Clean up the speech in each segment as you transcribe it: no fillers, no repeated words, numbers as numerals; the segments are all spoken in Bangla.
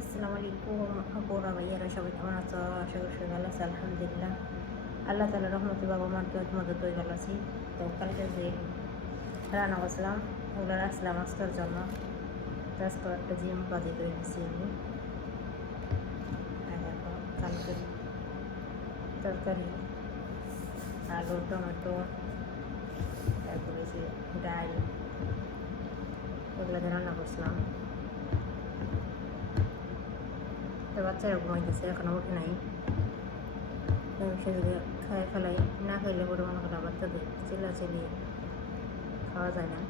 আসসালামু আলাইকুম আপুরা ভাইয়ারা সবাই কেমন আছো? আশা করি সবাই ভালো আছে। আলহামদুলিল্লাহ আল্লাহ তাআলার রহমতে বাবা মার দোয়াত মদত হয়ে ভালো আছি। তো কালকে যে রান্না করছিলাম ওগুলো রাখছিলাম আজকের জন্য। তো আজকে একটা জিম বাজি করে দিচ্ছি আমি। আর দেখো কালকে তরকারি, আলু, টমেটো, তারপরে যে ডাল, ওগুলো দিয়ে রান্না করছিলাম। তো বাচ্চারা ঘুমাইতেছে, এখনো উঠে নাই। সে যদি খায় ফেলাই, না খাইলে পরে মনে করা বাচ্চাদের চিল্লাচিল্লি খাওয়া যায় না।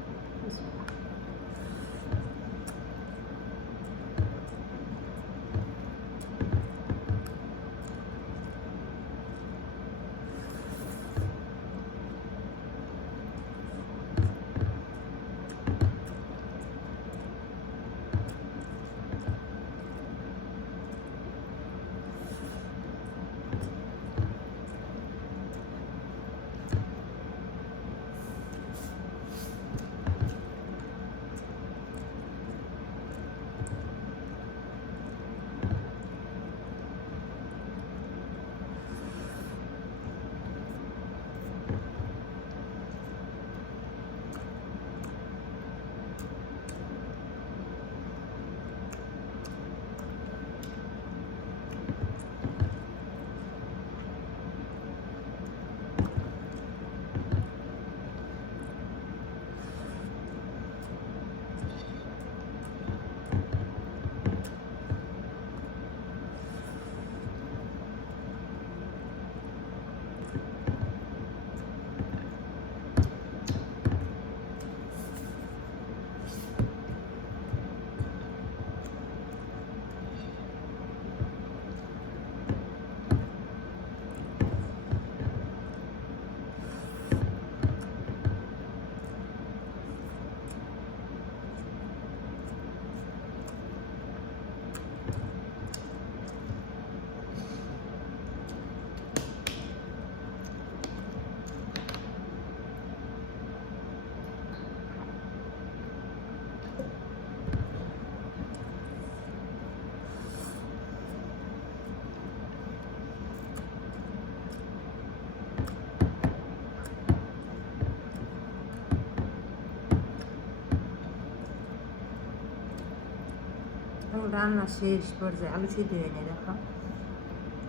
রান্না শেষ পর্যায়ে আলু সিদ্ধ হয়ে নেই, দেখো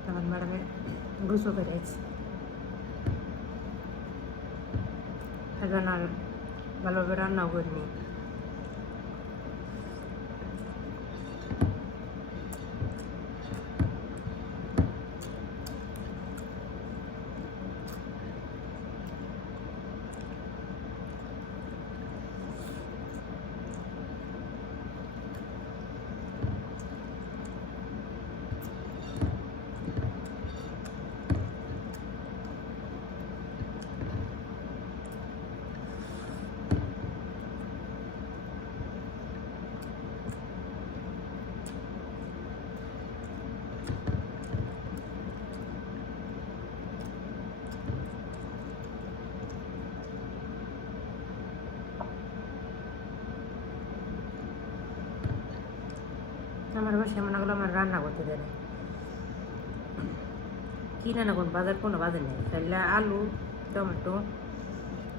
তখন ম্যাডামের গুছো করেছি। রান্না ভালোভাবে রান্নাও করিনি। আমার বাসায় মনে করলো আমার রান্না করতে দেয় না। কি রান্না করুন, বাজার কোনো বাজার নেই, তাহলে আলু, টমেটো,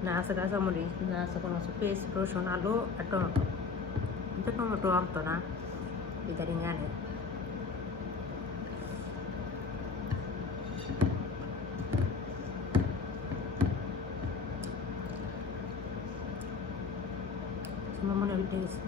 না আছে কাঁচামরিচ, না আছে কোনো পেঁয়াজ, রসুন, আলু আর টমেটো। কিন্তু টমেটো আনতো না, ইদারিং আনে। আমার মনে উঠে গেছে।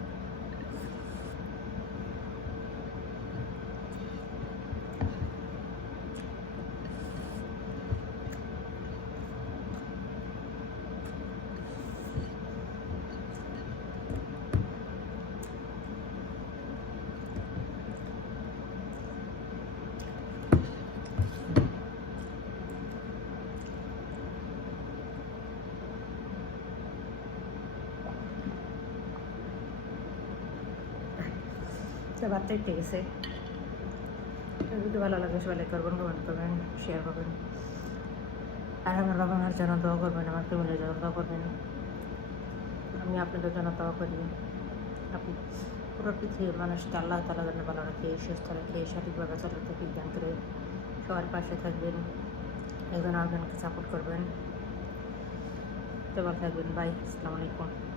তো ভাতটা উঠে গেছে। যদি ভালো লাগে সবাই লাইক করবেন, কমেন্ট করবেন, শেয়ার করবেন। আর আমার বাবা মার জন্য দোয়া করবেন, আমার ফ্যামিলির জন্য দোয়া করবেন। আমি আপনাদের জন্য দোয়া করি। আপনি পুরো পৃথিবীর মানুষকে আল্লাহ তাআলা যেন ভালো রাখে, সুস্থ রাখে, সঠিকভাবে চলার তৌফিক দান করে। সবার পাশে থাকবেন, একজন আরেকজনকে সাপোর্ট করবেন। তো ভালো থাকবেন। বাই, আসসালামু আলাইকুম।